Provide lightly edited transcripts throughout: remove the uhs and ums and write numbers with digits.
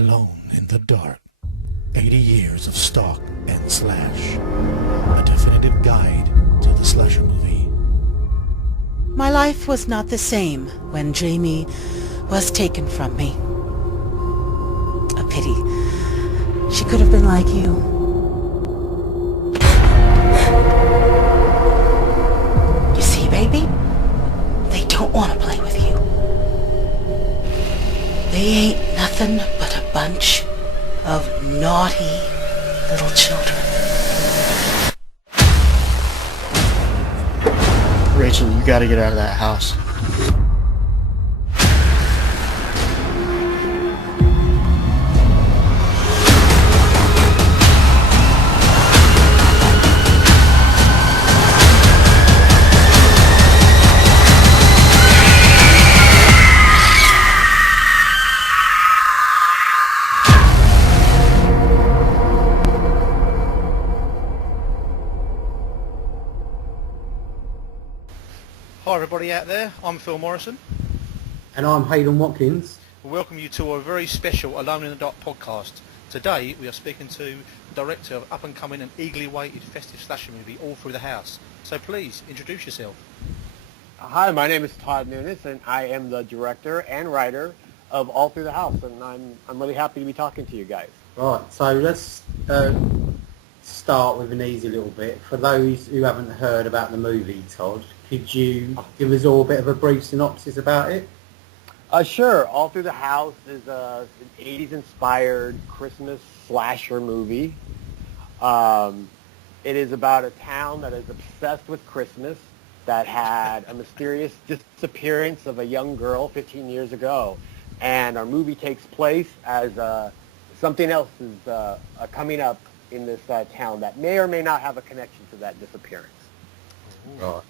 Alone in the Dark. 80 years of stalk and slash. A definitive guide to the slasher movie. My life was not the same when Jamie was taken from me. A pity. She could have been like you. You see, baby? They don't want to play with you. They ain't nothing but a bunch of naughty little children. Rachel, you gotta get out of that house. Hi everybody out there, I'm Phil Morrison. And I'm Hayden Watkins. We welcome you to a very special Alone in the Dark podcast. Today we are speaking to the director of up and coming and eagerly awaited festive slasher movie, All Through the House. So please, introduce yourself. Hi, my name is Todd Nunes, and I am the director and writer of All Through the House, and I'm really happy to be talking to you guys. Right, so let's start with an easy little bit. For those who haven't heard about the movie, Todd, could you give us all a bit of a brief synopsis about it? Sure. All Through the House is an 80s-inspired Christmas slasher movie. It is about a town that is obsessed with Christmas, that had a mysterious disappearance of a young girl 15 years ago. And our movie takes place as something else is coming up in this town that may or may not have a connection to that disappearance. Right.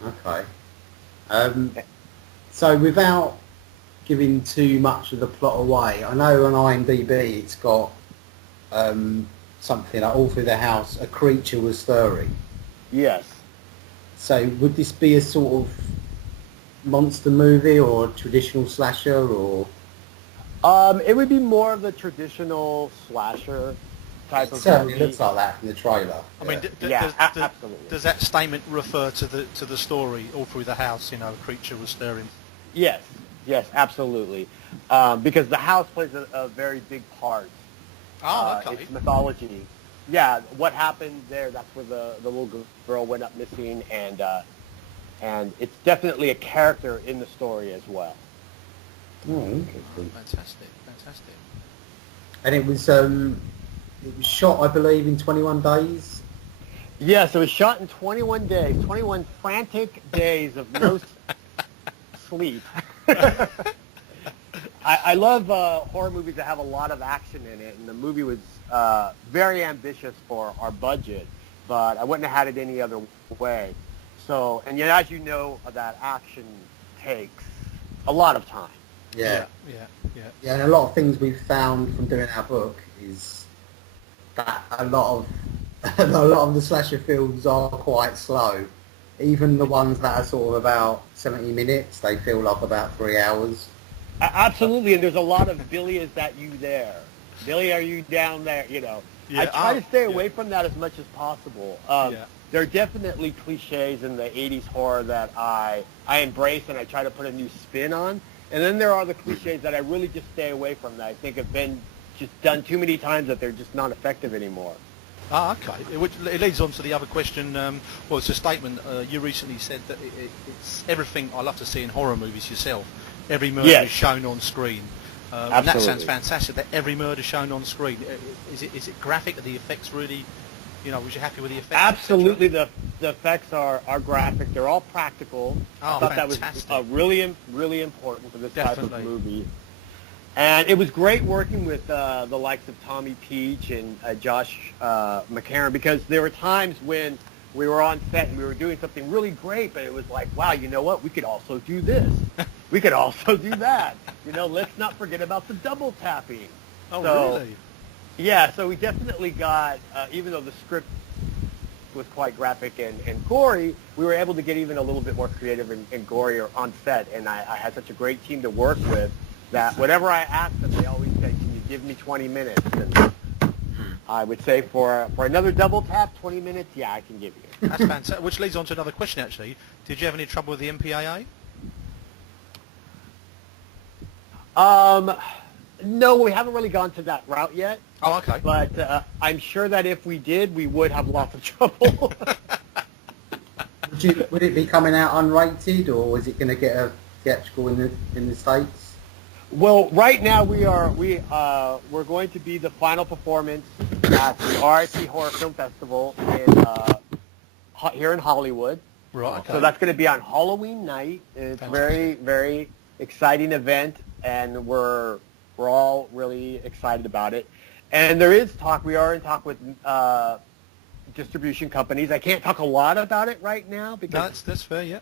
Okay. So without giving too much of the plot away, I know on IMDb it's got something like All Through the House, a creature was stirring. Yes. So would this be a sort of monster movie or a traditional slasher or? It would be more of the traditional slasher type of certainly movie. looks like that from the trailer. I mean, absolutely. does that statement refer to the story, All Through the House, you know, a creature was stirring? Yes, absolutely. Because the house plays a very big part. Oh, okay. It's mythology. Yeah, what happened there, that's where the little girl went up missing, and it's definitely a character in the story as well. Oh, interesting. Fantastic. And it was shot, I believe, in 21 days. Yes, it was shot in 21 days, 21 frantic days of no sleep. I love horror movies that have a lot of action in it, and the movie was very ambitious for our budget, but I wouldn't have had it any other way. So, and yet, as you know, that action takes a lot of time. Yeah, and a lot of things we've found from doing our book is that a lot of the slasher films are quite slow. Even the ones that are sort of about 70 minutes, they feel like about 3 hours. Absolutely, and there's a lot of Billy, is that you there? Billy, are you down there? You know, I try to stay away from that as much as possible. There are definitely cliches in the 80s horror that I embrace and I try to put a new spin on. And then there are the cliches that I really just stay away from, that I think have been just done too many times that they're just not effective anymore. Ah, okay. It leads on to the other question. Well, it's a statement. You recently said that it's everything I love to see in horror movies yourself. Every murder is shown on screen. And that sounds fantastic, that every murder shown on screen. Is it graphic? Are the effects really, you know, was you happy with the effects? Absolutely. The effects are graphic. They're all practical. I thought fantastic. That was really important for this type of movie. And it was great working with the likes of Tommy Peach and Josh McCarran, because there were times when we were on set and we were doing something really great, but it was like, wow, you know what? We could also do this. We could also do that. You know, let's not forget about the double tapping. Oh, really? Yeah, so we definitely got, even though the script was quite graphic and gory, we were able to get even a little bit more creative and gorier on set. And I had such a great team to work with that whatever I asked them, they always said give me 20 minutes. And I would say for another double tap, 20 minutes, yeah, I can give you. That's fantastic. Which leads on to another question, actually. Did you have any trouble with the MPAA? No, we haven't really gone to that route yet. Oh, okay. But I'm sure that if we did, we would have lots of trouble. Would it be coming out unrated, or is it going to get a theatrical in the States? Well, right now we're going to be the final performance at the RIP Horror Film Festival here in Hollywood. Right. Okay. So that's going to be on Halloween night. It's a very, very exciting event, and we're all really excited about it. And there is talk. We are in talk with distribution companies. I can't talk a lot about it right now because that's fair. Yeah.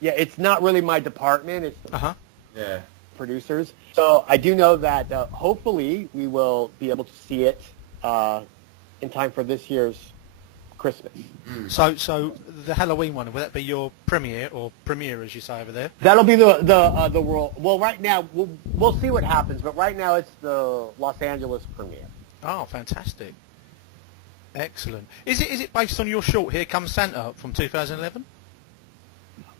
Yeah, it's not really my department. It's yeah. Producers. So I do know that hopefully we will be able to see it in time for this year's Christmas. So the Halloween one, will that be your premiere, or premiere as you say over there? That'll be the world. Well, right now we'll see what happens, but right now it's the Los Angeles premiere. Oh, fantastic! Excellent. Is it based on your short Here Comes Santa from 2011?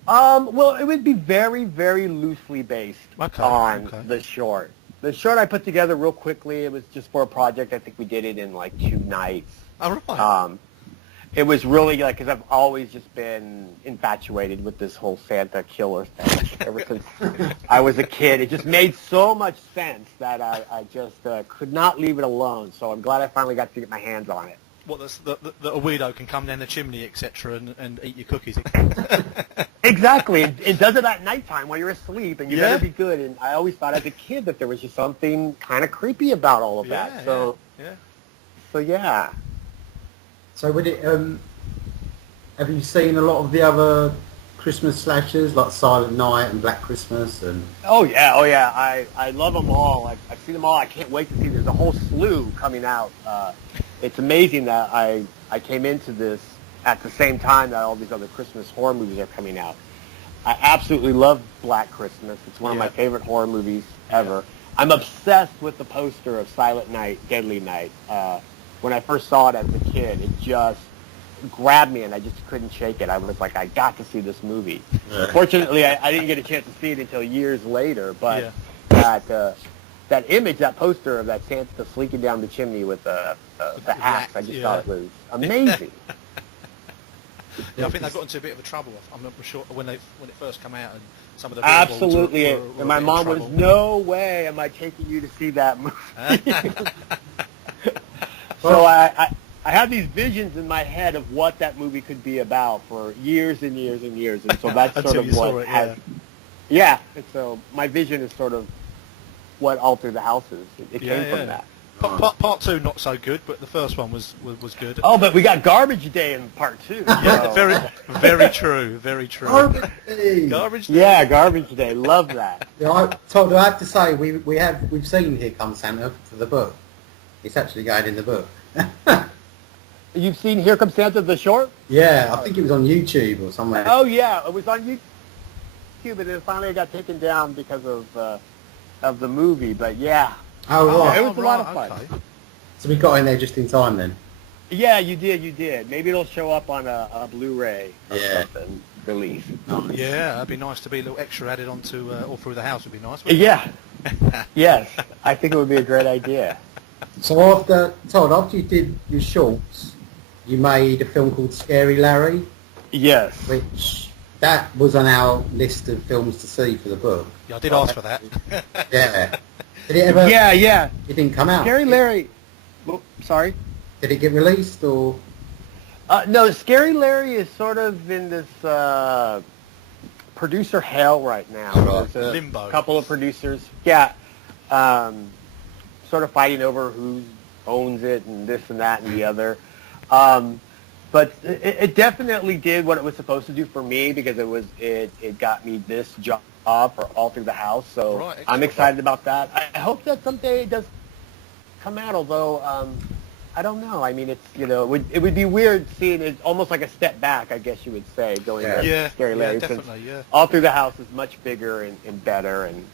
Well, it would be very, very loosely based on the short. The short I put together real quickly. It was just for a project. I think we did it in like 2 nights. Oh, right. It was really like, because I've always just been infatuated with this whole Santa killer thing ever since I was a kid. It just made so much sense that I just could not leave it alone. So I'm glad I finally got to get my hands on it. What, that a weirdo can come down the chimney, etc., and eat your cookies. Exactly. It does it at nighttime while you're asleep, and you better be good. And I always thought as a kid that there was just something kind of creepy about all of that. So yeah. So would it? Have you seen a lot of the other Christmas slashers like Silent Night and Black Christmas and? Oh yeah. I love them all. I've seen them all. I can't wait to see. There's a whole slew coming out. It's amazing that I came into this at the same time that all these other Christmas horror movies are coming out. I absolutely love Black Christmas. It's one of my favorite horror movies ever. I'm obsessed with the poster of Silent Night, Deadly Night. When I first saw it as a kid, it just grabbed me, and I just couldn't shake it. I was like, I got to see this movie. Fortunately, I didn't get a chance to see it until years later, but that image, that poster of that Santa slinking down the chimney with the axe, I just thought it was amazing. Yeah, I think they got into a bit of a trouble. I'm not sure when it first came out, and some of the absolutely. were and my mom was, no way am I taking you to see that movie. So I had these visions in my head of what that movie could be about for years and years and years, and so that's sort of what has. Yeah, and so my vision is sort of what Altered the House is. It came from that. Part 2 not so good, but the first one was good. Oh, but we got Garbage Day in part 2. Yeah, very true, very true. Garbage Day. Garbage Day. Yeah, Garbage Day. Love that. Todd, I have to say we've seen Here Comes Santa for the book. It's actually going in the book. You've seen Here Comes Santa the short? Yeah, I think it was on YouTube or somewhere. Oh yeah, it was on YouTube, and then finally it got taken down because of the movie. But yeah. Oh, right. It was a lot of fun. Okay. So we got in there just in time then? Yeah, you did. Maybe it'll show up on a Blu-ray or something release. Nice. Yeah, that'd be nice to be a little extra added onto All Through the House would be nice, wouldn't it? Yes, I think it would be a great idea. So after you did your shorts, you made a film called Scary Larry? Yes. Which, that was on our list of films to see for the book. Yeah, I did ask for that. Yeah. Did it ever? Yeah. It didn't come out. Scary Larry. Well, sorry. Did it get released or? No, Scary Larry is sort of in this producer hell right now. Right. There's a limbo. Couple of producers. Yeah. Sort of fighting over who owns it and this and that and the other. But it definitely did what it was supposed to do for me, because it got me this job for All Through the House. So I'm excited about that. I hope that someday it does come out, although I don't know. I mean, it's, it would be weird seeing it almost like a step back, I guess you would say, going to Scary Larry. Definitely, All Through the House is much bigger and better, and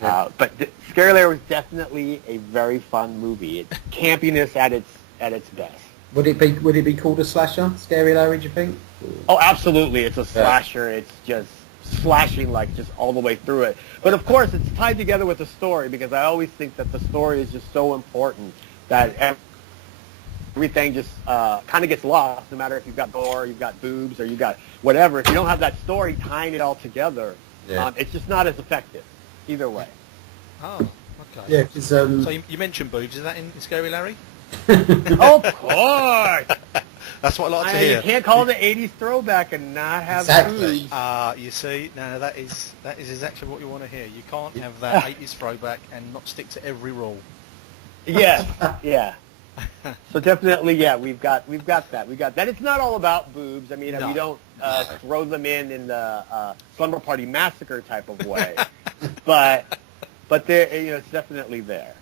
But Scary Larry was definitely a very fun movie. It's campiness at its best. Would it be called a slasher, Scary Larry? Do you think? Oh, absolutely! It's a slasher. It's just slashing like just all the way through it. But of course, it's tied together with the story because I always think that the story is just so important that everything just kind of gets lost. No matter if you've got gore, you've got boobs, or you've got whatever. If you don't have that story tying it all together, it's just not as effective. Either way. Oh, okay. Yeah, because so you mentioned boobs. Is that in Scary Larry? Of course. That's what I like to hear. You can't call it an '80s throwback and not have exactly. boobs. You see, now that is exactly what you want to hear. You can't have that '80s throwback and not stick to every rule. Yeah, yeah. So definitely, we've got that. It's not all about boobs. I mean, we don't throw them in the Slumber Party Massacre type of way, but there, it's definitely there.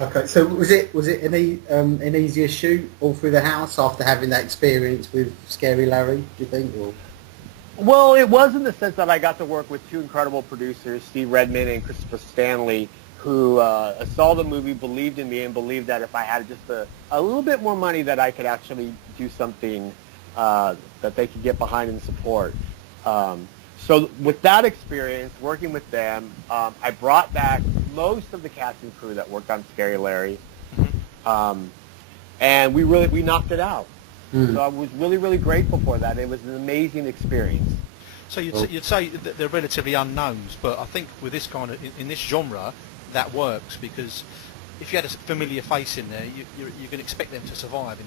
Okay, so was it an easier shoot all through the house after having that experience with Scary Larry? Do you think? Or? Well, it was in the sense that I got to work with two incredible producers, Steve Redman and Christopher Stanley, who saw the movie, believed in me, and believed that if I had just a little bit more money, that I could actually do something that they could get behind and support. So with that experience, working with them, I brought back most of the cast and crew that worked on Scary Larry, and we knocked it out. So I was really, really grateful for that. It was an amazing experience. So you'd say that they're relatively unknowns, but I think with this kind of in this genre, that works because if you had a familiar face in there, you can expect them to survive in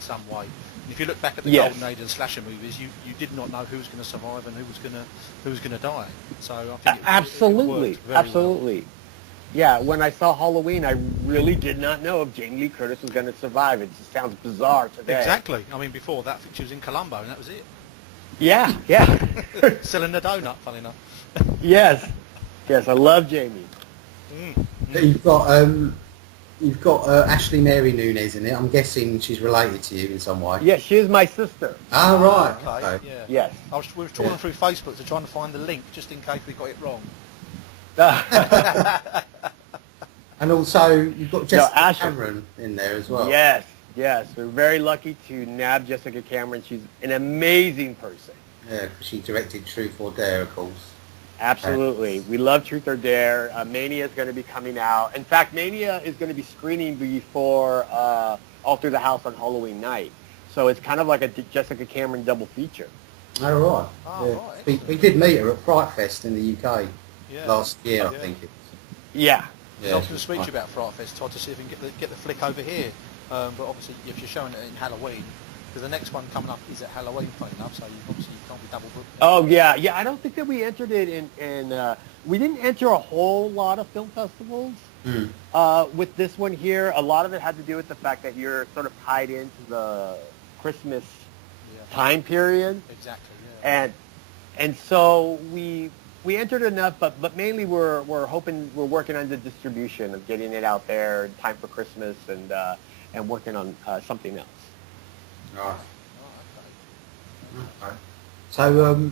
some way. And if you look back at the golden age of the slasher movies, you did not know who was going to survive and who was going to die. So I think absolutely. Well. Yeah, when I saw Halloween, I really did not know if Jamie Lee Curtis was going to survive. It just sounds bizarre today. Exactly. I mean, before that, she was in Columbo, and that was it. Yeah. Selling the donut, funny enough. Yes, I love Jamie. You've got Ashley Mary Nunes in it. I'm guessing she's related to you in some way. Yes, she is my sister. Oh, right. Okay. Yeah. Yes. We were trawling through Facebook to try and find the link, just in case we got it wrong. And also, you've got Jessica Cameron in there as well. Yes. We're very lucky to nab Jessica Cameron. She's an amazing person. Yeah, she directed Truth or Dare, of course. Absolutely. We love Truth or Dare. Mania is going to be coming out. In fact, Mania is going to be screening before All Through the House on Halloween night. So it's kind of like a Jessica Cameron double feature. Oh, right. Right. We did meet her at Fright Fest in the UK last year, I think it was. Yeah. I was going to speak to you about Fright Fest, Todd, to see if we can get the flick over here. But obviously, if you're showing it in Halloween, because the next one coming up is at Halloween, funny enough, so you can't be double booked. Oh, yeah. I don't think that we entered it in we didn't enter a whole lot of film festivals with this one here. A lot of it had to do with the fact that you're sort of tied into the Christmas time period. Exactly, yeah. And so we entered enough, but mainly we're working on the distribution of getting it out there in time for Christmas and working on something else. Right. Okay. So,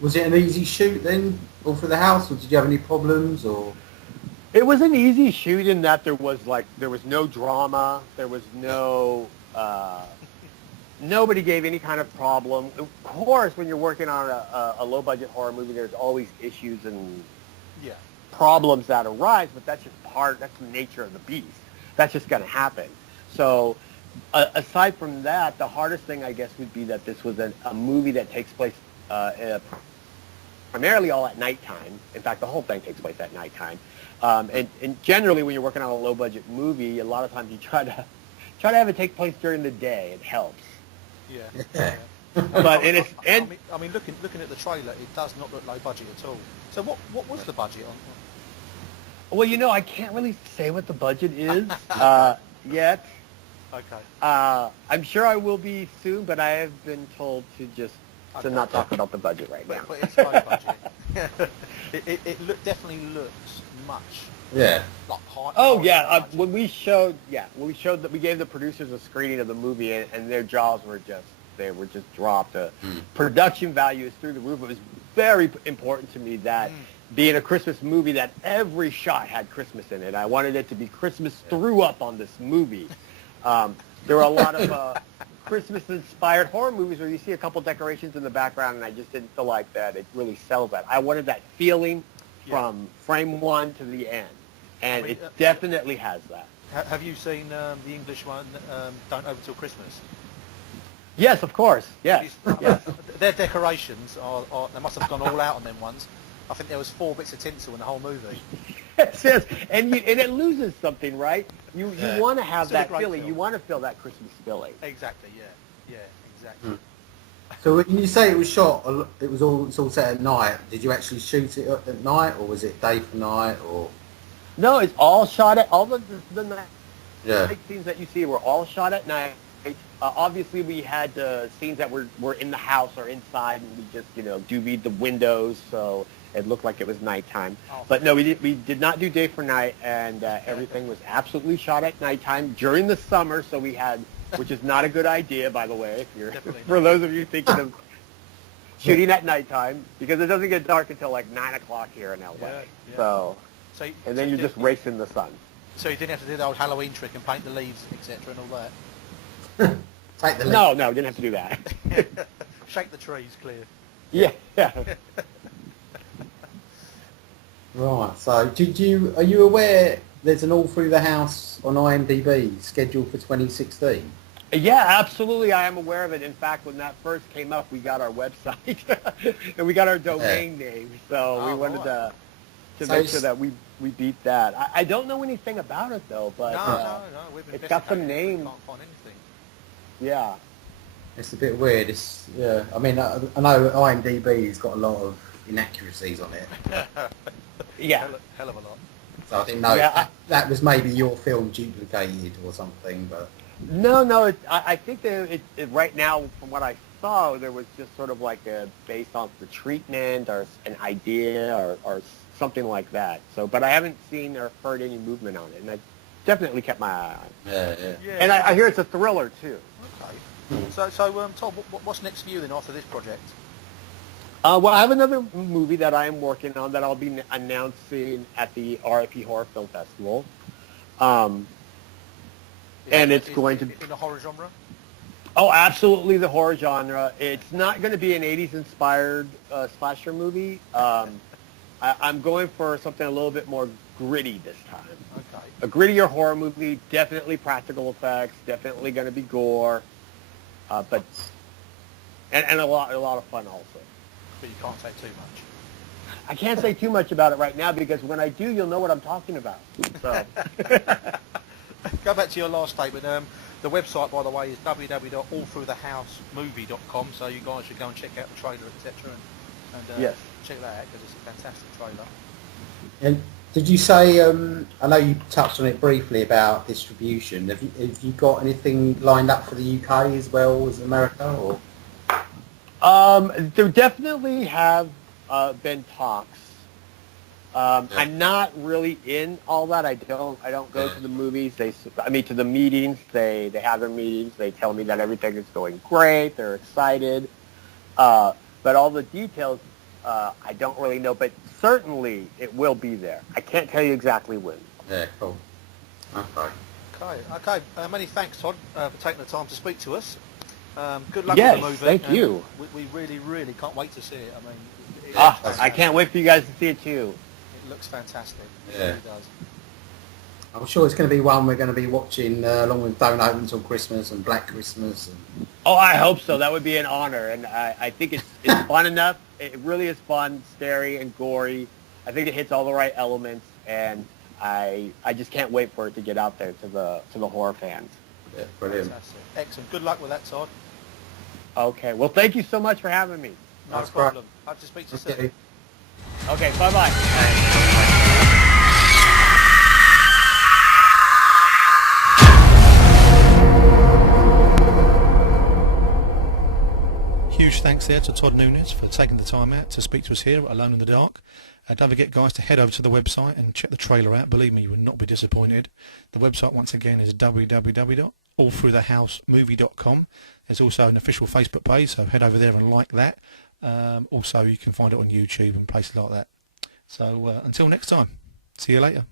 was it an easy shoot then, all for the house, or did you have any problems, or? It was an easy shoot in that there was no drama, there was no, nobody gave any kind of problem. Of course, when you're working on a low-budget horror movie, there's always issues and problems that arise, but that's the nature of the beast. That's just going to happen. So, aside from that, the hardest thing, I guess, would be that this was a movie that takes place primarily all at nighttime. In fact, the whole thing takes place at nighttime. And generally, when you're working on a low-budget movie, a lot of times you try to have it take place during the day. It helps. Yeah. But I mean, looking at the trailer, it does not look low budget at all. So what was the budget on? Well, I can't really say what the budget is yet. Okay. I'm sure I will be soon, but I have been told to not talk about the budget right now. But it's low budget. It definitely looks much. Yeah. Like high. Oh yeah. When we showed that we gave the producers a screening of the movie, and their jaws were just dropped. Production value is through the roof. It was very important to me that being a Christmas movie that every shot had Christmas in it. I wanted it to be Christmas threw up on this movie. There were a lot of Christmas-inspired horror movies where you see a couple decorations in the background, and I just didn't feel like that. It really sells that. I wanted that feeling from frame one to the end, and it definitely has that. Have you seen the English one, Don't Over Till Christmas? Yes, of course. Yes. Yes. Their decorations they must have gone all out on them ones. I think there was 4 bits of tinsel in the whole movie. Yes, and it loses something, right? You want to have that feeling. Film. You want to feel that Christmas feeling. Exactly. Yeah. Exactly. So when you say it was shot, it's all set at night. Did you actually shoot it at night, or was it day for night, or? No, it's all shot at all the night scenes that you see were all shot at night. Obviously, we had scenes that were in the house or inside, and we just duvvied the windows so it looked like it was nighttime. But no, we did not do day for night, and everything was absolutely shot at nighttime during the summer. So we had, which is not a good idea, by the way, if you're for those of you thinking of shooting at nighttime, because it doesn't get dark until like 9 o'clock here in LA. So and then you just race in the sun. So you didn't have to do the old Halloween trick and paint the leaves, etc., and all that. Take the leaf. No, didn't have to do that. Shake the trees clear. Yeah. Right. So, are you aware there's an All Through the House on IMDb scheduled for 2016? Yeah, absolutely. I am aware of it. In fact, when that first came up, we got our website and we got our domain name. So we wanted to make sure that we beat that. I don't know anything about it though, but no. It's got some name. Can't find anything. Yeah. It's a bit weird. I mean, I know IMDb's got a lot of inaccuracies on it. Yeah. Hell of a lot. So I think that was maybe your film duplicated or something, but... No. I think that right now, from what I saw, there was just sort of like based on the treatment or an idea or something like that. So, but I haven't seen or heard any movement on it, and I definitely kept my eye on it. Yeah. And I hear it's a thriller too. Okay. So Todd, what's next for you then after this project? Well, I have another movie that I am working on that I'll be announcing at the RIP Horror Film Festival. And it's going to be in the horror genre. Oh, absolutely, the horror genre. It's not going to be an 80s-inspired slasher movie. I'm going for something a little bit more gritty this time. Okay. A grittier horror movie, definitely practical effects, definitely going to be gore, but and a lot of fun also. But you can't say too much. I can't say too much about it right now because when I do, you'll know what I'm talking about. So. Go back to your last statement. The website, by the way, is www.allthroughthehousemovie.com, so you guys should go and check out the trailer, etc. And yes. Check that out because it's a fantastic trailer. And did you say, I know you touched on it briefly about distribution, have you got anything lined up for the UK as well as America? Or? There definitely have been talks. I'm not really in all that. I don't go to the movies. To the meetings. They have their meetings. They tell me that everything is going great. They're excited. But all the details, I don't really know. But certainly it will be there. I can't tell you exactly when. Yeah, cool. Okay. Many thanks, Todd, for taking the time to speak to us. Good luck with the movie. Thank you. We really, really can't wait to see it. I mean, I can't wait for you guys to see it too. It looks fantastic. It Yeah. really does. I'm sure it's going to be one we're going to be watching along with Don't Open Until Christmas and Black Christmas. And... Oh, I hope so. That would be an honor. And I think it's fun enough. It really is fun, scary, and gory. I think it hits all the right elements, and I just can't wait for it to get out there to the horror fans. Yeah, brilliant. Fantastic. Excellent. Good luck with that, Todd. Okay. Well, thank you so much for having me. No problem. Hope to speak to you soon. Okay. Bye-bye. Huge thanks there to Todd Nunes for taking the time out to speak to us here at Alone in the Dark. Don't forget, guys, to head over to the website and check the trailer out. Believe me, you will not be disappointed. The website, once again, is www.allthroughthehousemovie.com. There's also an official Facebook page, so head over there and like that. Also, you can find it on YouTube and places like that. So until next time, see you later.